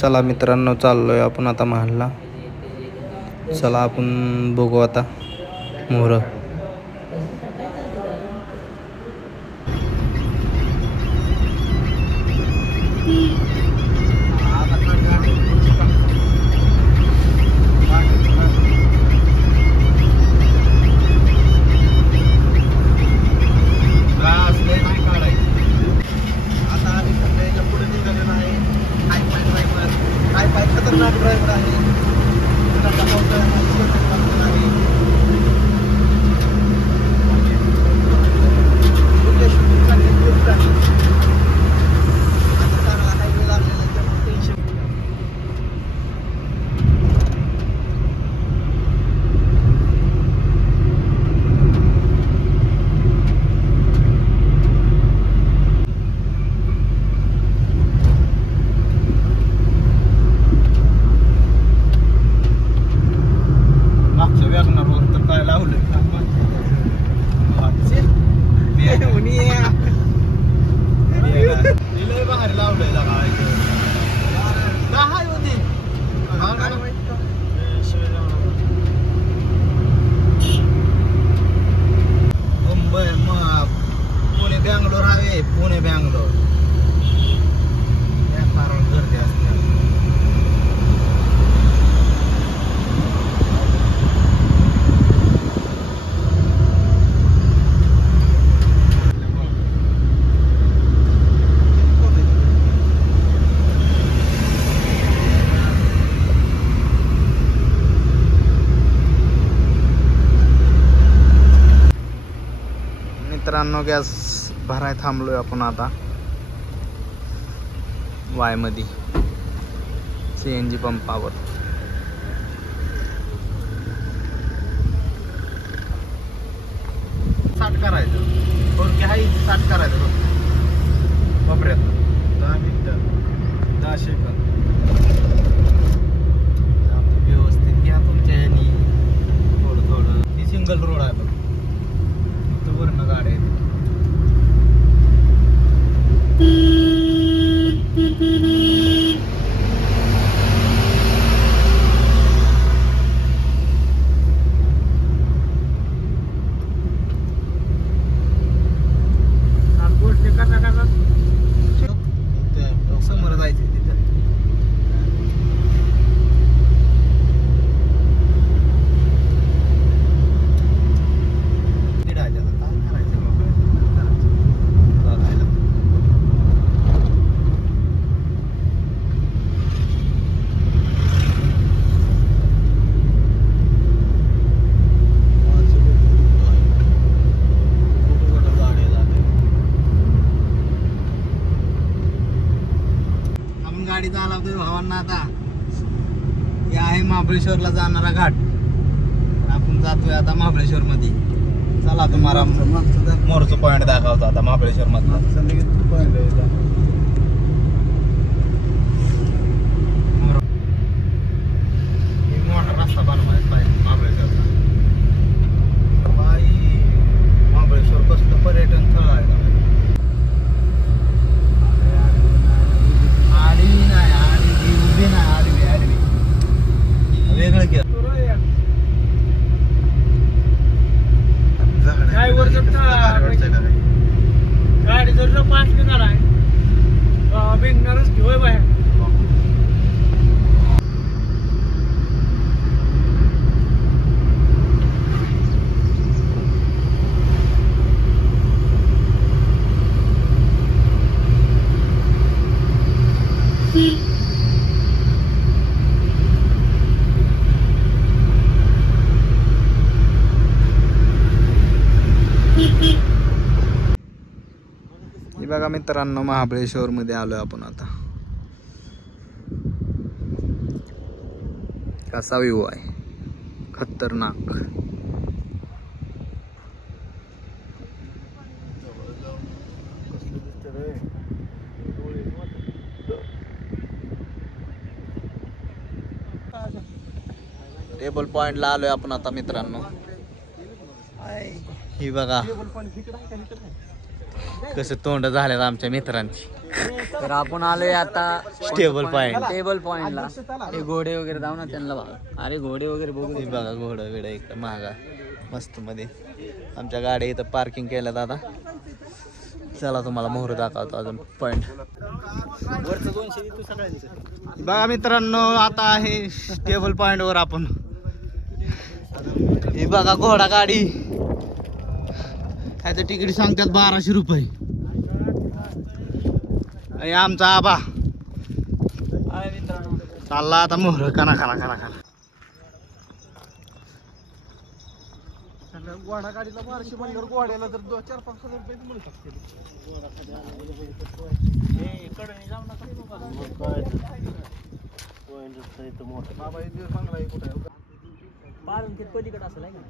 चला मित्रांनो, चाललोय आपण आता महालला. चला आपण बघू आता मोर. खतरनाक ड्रायव्हर आहे. बँगलोर आहे, पुणे बँगलोर या कारण गर्दी असते. मित्रांनो, गॅस भराय थांबलोय आपण आता वाय मध्ये CNG पंपावर. स्टार्ट करायचं, थोडक्या हाई स्टार्ट करायचं वापऱ्यात 10 मिनिटं 10 सेकंद. व्यवस्थित घ्या तुमच्या यानी, थोडं थोडं. ही सिंगल रोड आहे बघ, इथं वरनं गाड्या आहेत. समोर जायचं तिथं. गाडी चालवतोय भावांना. आता हे आहे महाबळेश्वरला जाणारा घाट. आपण जातोय आता महाबळेश्वर मध्ये. चला तुम्हाला मोरचं पॉइंट दाखवतो आता महाबळेश्वर मधला. मोठा रस्ता बनवायचा पाहिजे महाबळेश्वरचा. महाबळेश्वर कसलं पर्यटन स्थळ आहे. वेगळं घ्या गाडी जर पाच निघाला आहे बेंगणारच घेऊय बाहेर. बघा मित्रांनो, महाबळेश्वर मध्ये आलोय आपण आता. कसा व्ह्यू आहे, खतरनाक. टेबल पॉइंटला आलोय आपण आता मित्रांनो. ही बघा कसं तोंड झाल्यात आमच्या मित्रांची. तर आपण आलोय आता टेबल पॉइंट. टेबल पॉइंटला. हे घोडे वगैरे जाऊ ना त्यांना बघा. अरे घोडे वगैरे बघू हे बघा घोडं बिडं इकडं महागा मस्त मध्ये. आमच्या गाड्या इथं पार्किंग केल्या दादा. चला तुम्हाला मोहर दाखवतो अजून पॉइंट. वरचं 200 तू सगळ्यांचं. बघा मित्रांनो आता आहे टेबल पॉइंट वर आपण. हे बघा घोडा गाडी. ह्याचं तिकीट सांगतात 1200 रुपये. आणि आमचा आबा चालला आता मोहर खाना खाना खाना खाना. घोडा गाडीला 1200 म्हणल्यावर घोड्याला तर 4-5 रुपये मिळू शकते. बाबा एक दिवस चांगला आहे कुठे पलीकडे असं आहे का?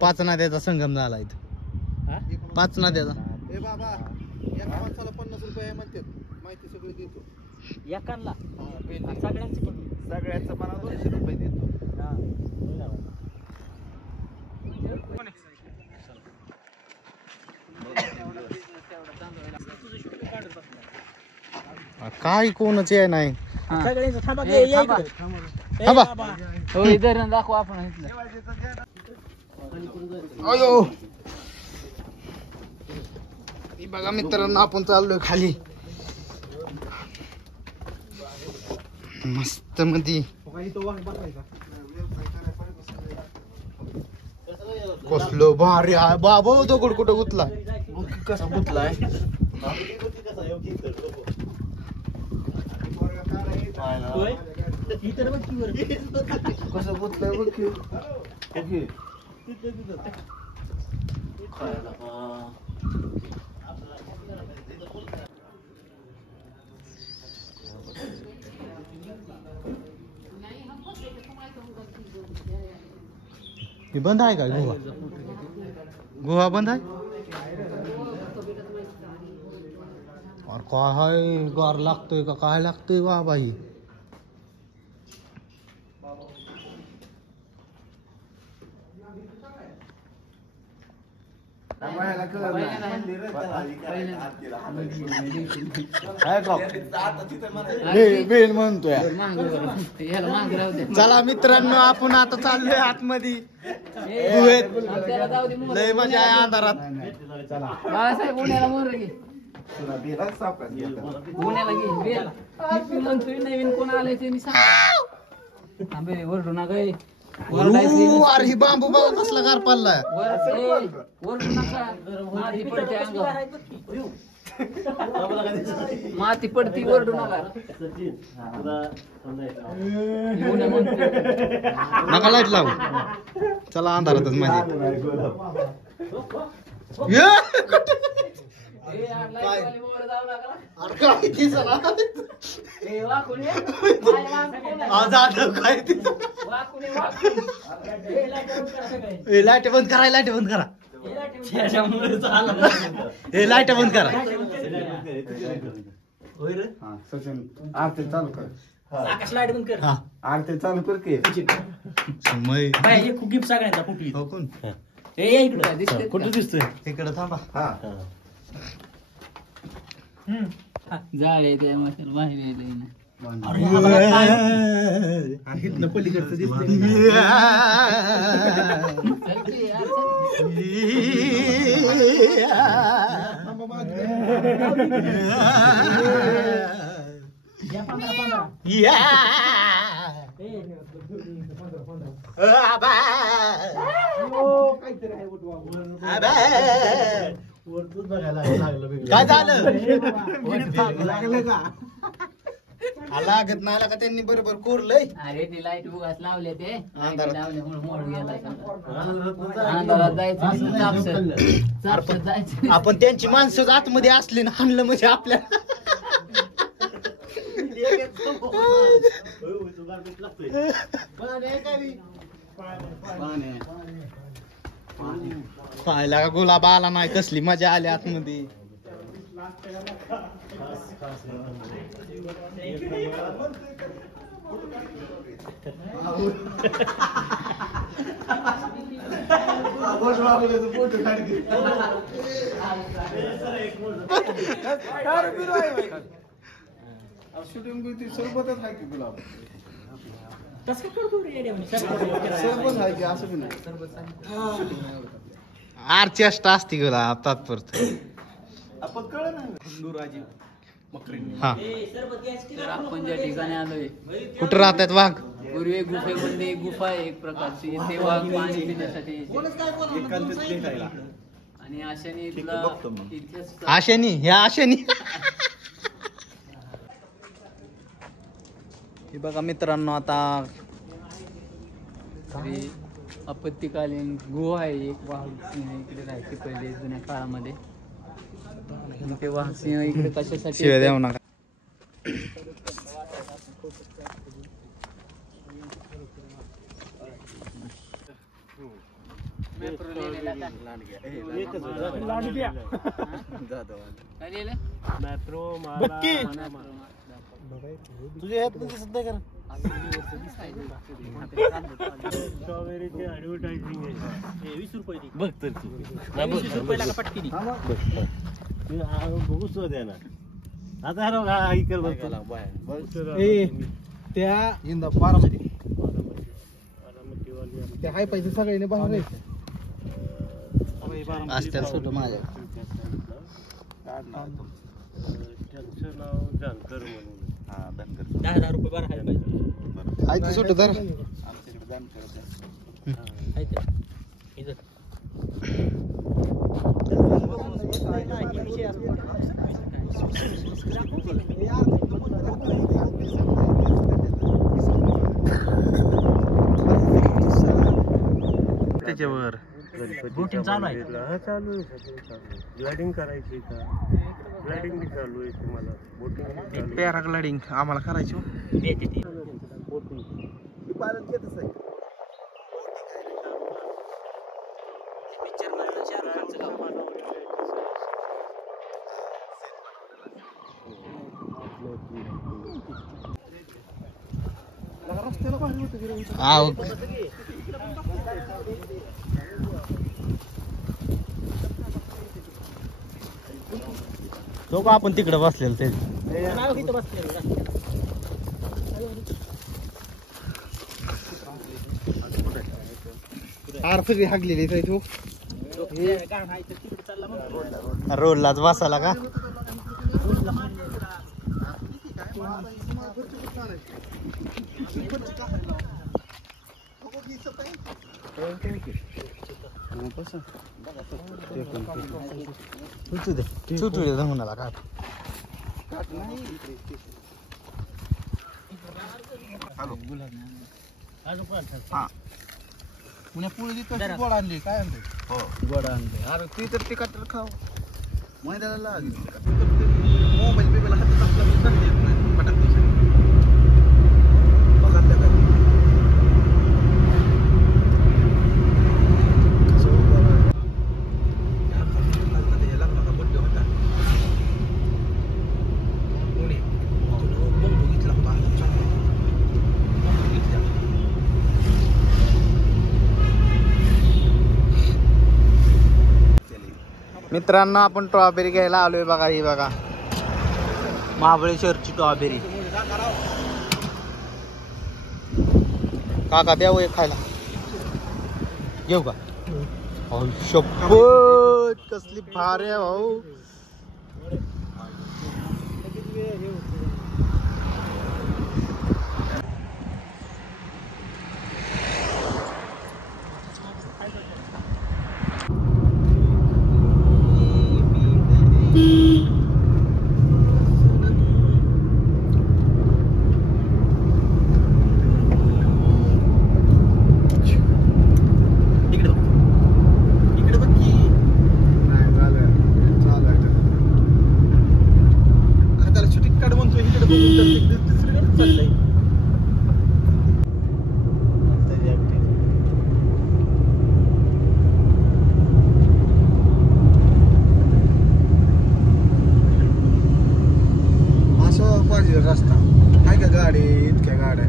5 नद्याचा संगम झाला इथं. 5 नद्याचा. ए बाबा एका माणसाला 50 रुपये म्हणतात. माहिती सगळी देतो. एकांना सगळ्यांचं किती? सगळ्याचं मला 200 रुपये देतो. काय कोणच आहे नाही. सगळ्यांचं थांबा. थांबा. हो इधर दाखव आपण इथलं. अयो हे बघा मित्रांनो आपण चाललोय खाली मस्त मध्ये. कसलो भारी आहे बाबा. दगड कुठं गुतला कसा गुतलाय कसं गुतलाय बघ की. हे बंद आहे का गुहा? गुहा बंद आहे. और काय गार लागतोय का काय लागतोय बाबा. ही बेल म्हणतोय. चला मित्रांनो आपण आता चाललोय आतमध्ये गुहेत. लय मजा आहे अंधारात. बाळासाहेब उन्हाला मोर गे. उन्हाला गे बेल. मी म्हणतोय नवीन कोण आले ते मी सांग. थांबे ओरडू ना गय. अरे ही बांबू बघा कसला गार पडलाय. ओरडू नका. माती पडते अंगावर. माती पडती ओरडू नका. नका लाईट लावू. चला अंधारातच माझी. लाईट बंद करा. लाईट बंद करा. लाईट बंद करा. आरती चालू कर. आकाश लाईट बंद कर. आरती चालू कर की. समय बाय एक गिफ्ट सगळ्यांचा फुटली. हो कोण ए इकडे दिसते. कुठे दिसतोय? इकडे थांबा. जाळे त्या मशाला बाहेर येते. पलीकडचं दिसतंय. काय झालं? लागत नाही का त्यांनी बरोबर कोरलंय. अरे ते लाईट उगाच लावले ते अंधारात. लावल्यामुळे मोड गेला. अंधारात जायचं चापसत जायचं. आपण त्यांची माणसं आतमध्ये असली ना हाणलं म्हणजे आपल्या पाहायला का गुलाब आला नाही. कसली मजा आली आतमध्ये. शूटिंग सरबतच आहे की गुलाब तसं करतो रे येड्या म्हणजे. सरबत आहे की असं बी नाही आर चेष्टा असती गेला तात्पुरत आपण कळ नाही हिंदूराजी मकरीन हा तर आपण ज्या ठिकाणी आलोय कुठं राहतात वाघ पूर्वी गुफेमध्ये एक गुफा आहे एक प्रकारची ते वाघ पाणी पिण्यासाठी यायचे. एकांत भेटायला आणि अशाने इथला बघतो मग. इतिहास आशेनी ह्या आशेनी हे बघा मित्रांनो आता तरी आपत्कालीन गुहा आहे एक वाघ सिंह इकडे राहायचे पहिले जुन्या काळामध्ये. आणि ते वाघ सिंह इकडे कशासाठी शिवाय देऊ नका मेट्रो लिहिलेला का? काय लिहिलं? तुझ्या ह्यात दिसत नाही का स्ट्रॉबेरीची ऍडव्हर्टायझिंग आहे 20 रुपये बघ तर तू 20 रुपयाला का पटकी दी? बघू सुद्धा द्या ना आता हा इकर त्या इंदा बारामती त्या हाय पैसे सगळ्यांनी बाहेर असत्या सुट माझ्या त्यांचं नाव जानकर म्हणून 10,000 रुपये बरं आहे पाहिजे. आहे ती सुट तर आहे ते. इथं. त्याच्यावर बोटिंग चालू आहे. हा चालू आहे सध्या चालू आहे ग्लायडिंग करायची का ग्लायडिंग बी चालू आहे तुम्हाला बोटिंग पॅराग्लायडिंग आम्हाला करायची हो. देते ते. पिक्चर मधलं शाहरुख खानचं गाव. आव तो का आपण तिकडे बसलेलं ते नाव इथं बसलेलं का? आर सगळी हागलेली आहे तू गाण आहे तर तिकडे चालला मग. रोडलाच बसायला का सुटू दे म्हणाला का पुण्या पुढे कशी गोड आणली काय आणली हो गोड आणले अरे ती तर ते कातर खाऊ मैद्याला लागली मोबाईल बिबाईल हातात असला की करता येत नाही पटक दिवशी बघा त्या काय लग्नाचा बड्डे होता कोणी बंबू घेतला होता बंबू घेतला मित्रांनो आपण स्ट्रॉबेरी घ्यायला आलोय बघा ही बघा महाबळेश्वरची स्ट्रॉबेरी काका द्या एक खायला घेऊ का शपथ कसली भारी आहे भाऊ रस्ता आहे का गाडी इतक्या गाड्या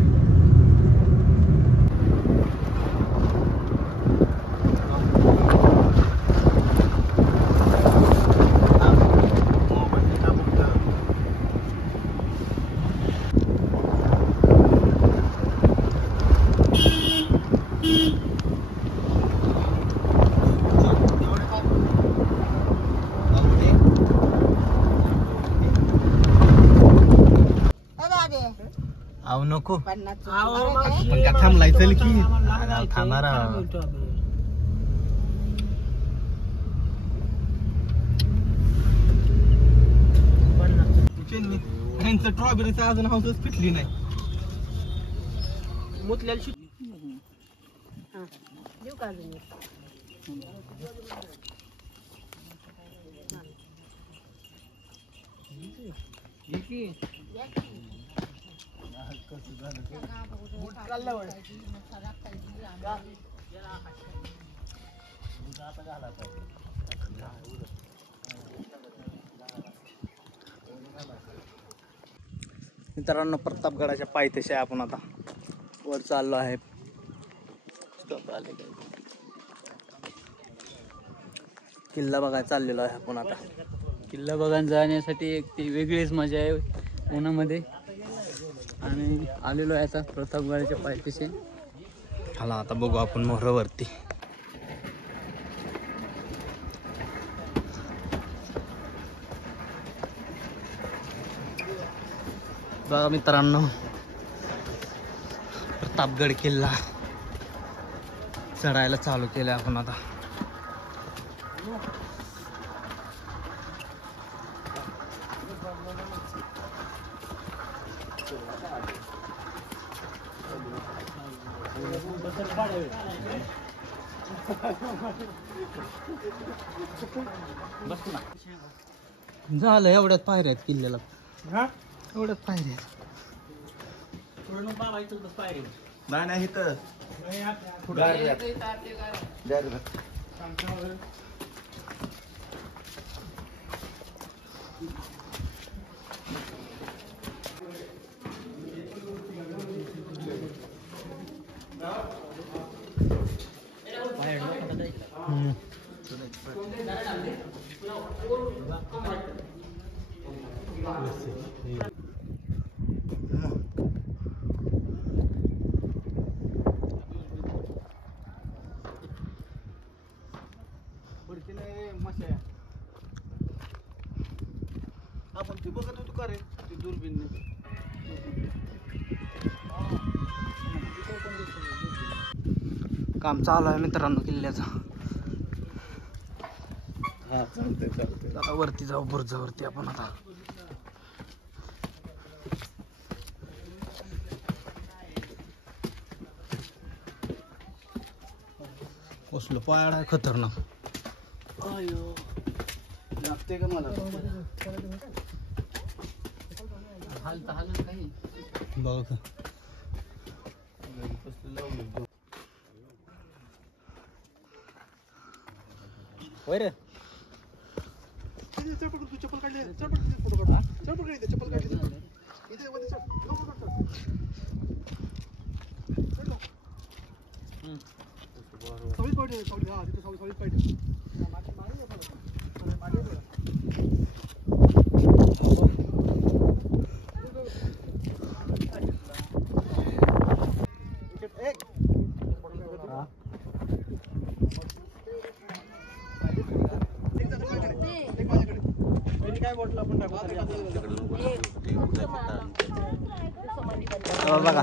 अहो नको पण का थांबलाय चल की थांबणार त्यांचं स्ट्रॉबेरीचं अजून हाऊसच पिटली नाही मुतल्याला मित्रांनो प्रतापगडाच्या पायथ्याशी आपण आता वर चाललो आहे. किल्ला बघायला चाललेलो आहे आपण आता. किल्ला बघायला जाण्यासाठी एक ती वेगळीच मजा आहे उन्हामध्ये. आणि आलेलो आहे आता प्रतापगडाच्या पायथ्याशी. हाला आता बघू आपण मोहरावरती. बघा मित्रांनो प्रतापगड किल्ला चढायला चालू केलं आपण आता. झालं एवढ्यात पायऱ्या आहेत किल्ल्याला. एवढ्यात पायऱ्या नाही नाही इथं आपण ते बघत होतो का रे ते दुर्बीन. काम चालू आहे मित्रांनो किल्ल्याचं. हा चालतंय चालतंय. आता वरती जाऊ बुर्जावरती आपण आता. कसलं पायाड आहे खतरनाक. लागते का मला हालत काही बघ का. होय रे तू चप्पल काढली फोटो काढ. चप्पल काढली चप्पल काढली इथे मध्ये सवळीच पाहिजे. सवळी हा तिथे सवळीच पाहिजे. काय बोटलं आपण बघा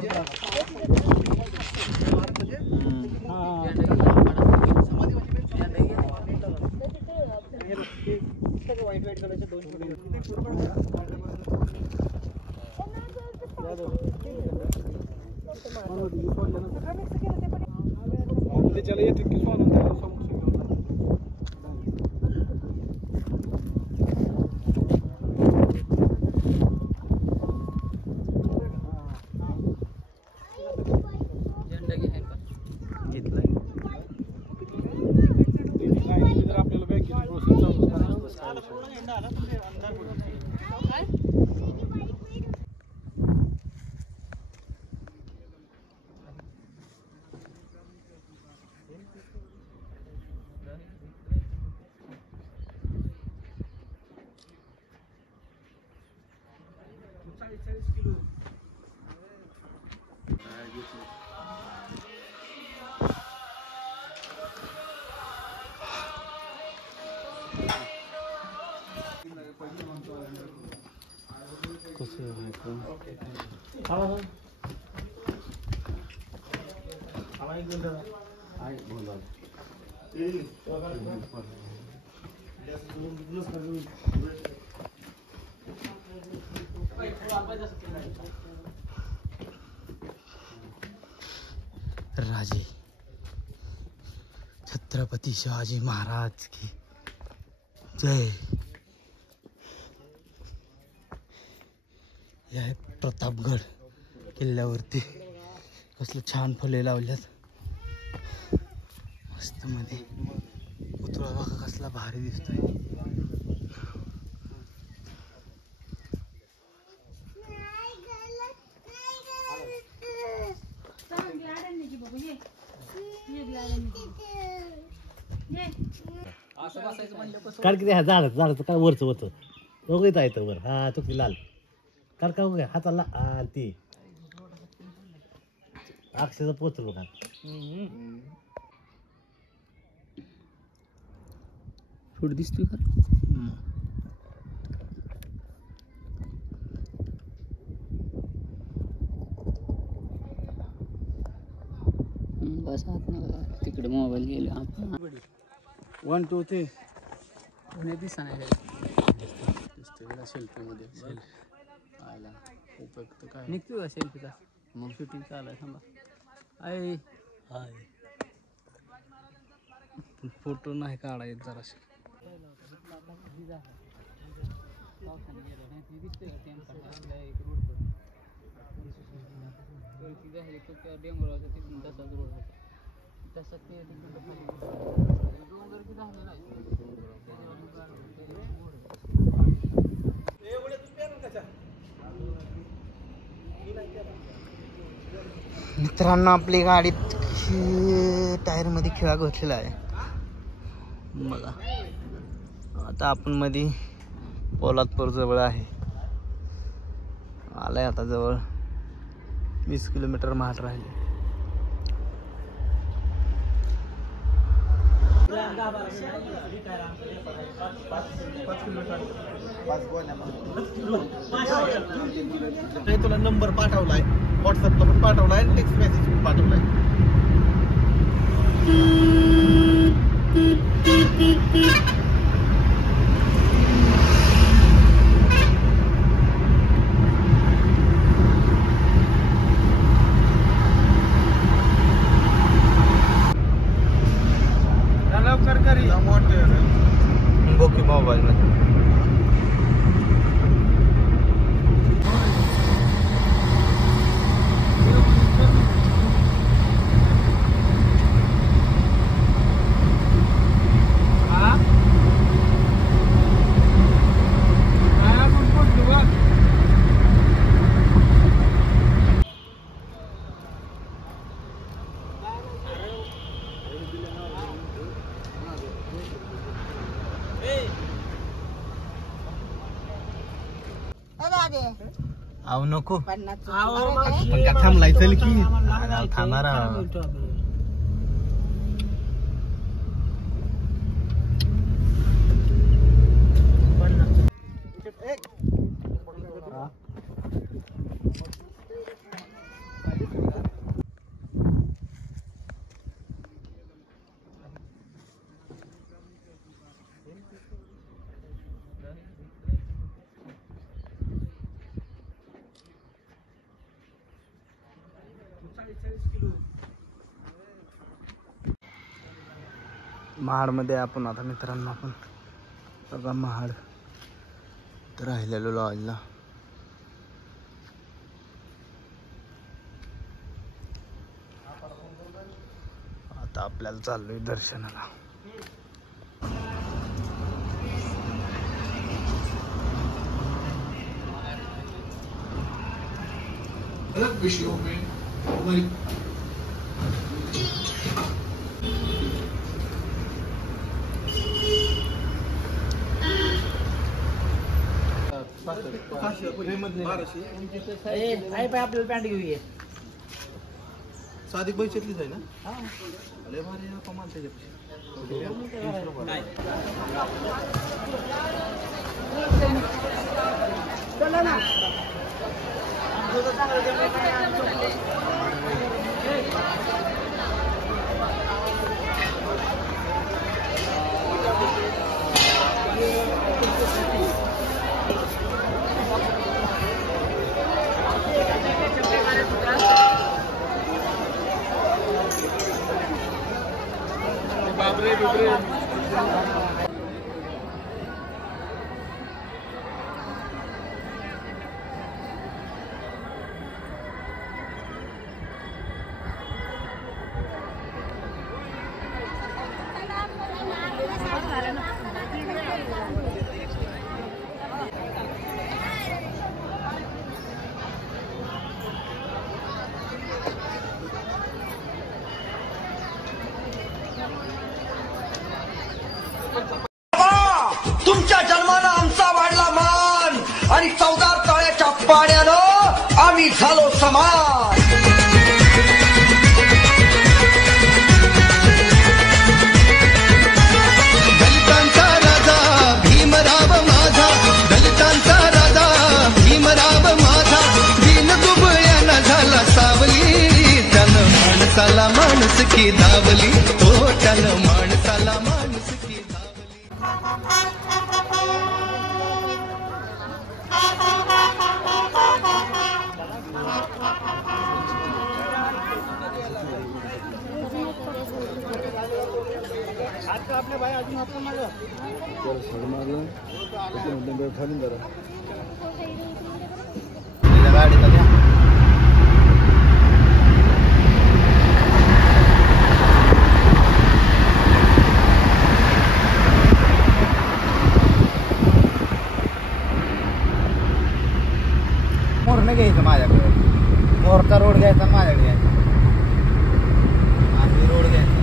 वाईट वाईट कलरचे दोन त्याच्याला येते की राजे छत्रपती शिवाजी महाराज की जय. हे आहे प्रतापगड किल्ल्यावरती. कसलं छान फुले लावल्यात मस्त मध्ये. पुतळा बघा कसला भारी दिसतोय. काढ किती हा झाडाचं काय वरचं होतं दोघं इथं येतं वर. हा चुकली लाल काढ का बघा हाताला ती अक्षरचा पोचल बघा. थोडं दिसतोय का? बस आत नाही तिकडे मोबाईल गेले आपण. 1 2 3 नाही दिसा नाही सेल्फीमध्ये आला उपयुक्त काय निघतो का सेल्फीचा. मग शूटिंग चालू आहे थांबा. आहे हाय फोटो नाही काढायचं जराशे. डेंगराचा तिथून तसाच रोड होता. तसा ते डोंगर की झालेला आहे. मित्रांनो आपली गाडी टायर मध्ये खिळा घोटलेला आहे बघा. आता आपण मध्ये पोलादपूर जवळ आहे. आलाय आता जवळ 20 किलोमीटर माल राहिले. तुला नंबर पाठवलाय व्हॉट्सअपला पण पाठवलाय आणि टेक्स्ट मेसेज पण पाठवलाय. लवकर करी बोकी मोबाईल मध्ये. आव नको पण का थांबलाय चल की थांबणार. महाडमध्ये आपण आता मित्रांनो आपण बघा महाड राहिलेलो लॉजला. आता आपल्याला चाललोय दर्शनाला. विषयों में हमारी आपल्याला पॅन्ट घेऊया. साधिक भविष्यातलीच आहे ना. अरे भारी कमाल त्याच्यापाशी. चला ना तुमच्या जन्मानं आमचा वाढला मान आणि 14 तळ्याच्या पाण्यानं आम्ही झालो समान. दलितांचा राजा भीमराव माझा, दलितांचा राजा भीमराव माझा, दीन दुबळ्यानं झाला सावली, त्यानं माणसाला माणुसकी धावली, हो त्यानं माणसाला माणुसकी धावली. गाडीला द्या. मोरनं घ्यायचं माझ्याकडे, मोरचा रोड घ्यायचा माझ्याकडे घ्यायचा, आणि रोड घ्यायचा.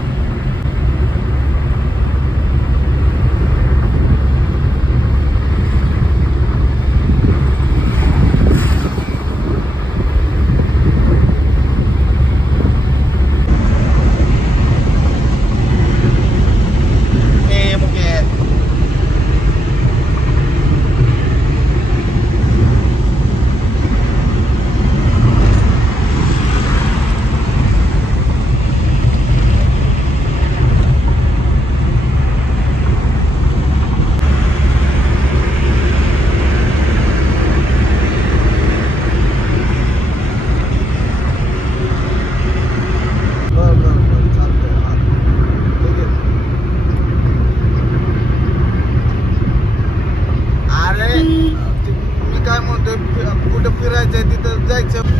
कुठं फिरायचंय तिथं जायचं.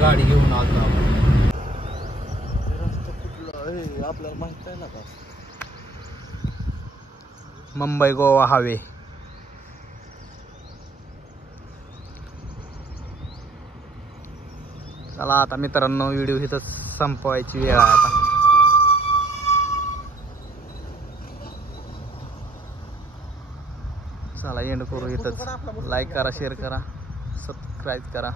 गाडी घेऊन आलो आपल्याला माहित आहे ना का. मुंबई गोवा हायवे. चला आता मित्रांनो, व्हिडिओ इथं संपवायची वेळ आहे आता. चला एंड करू इथंच. लाईक करा, शेअर करा, सबस्क्राईब करा.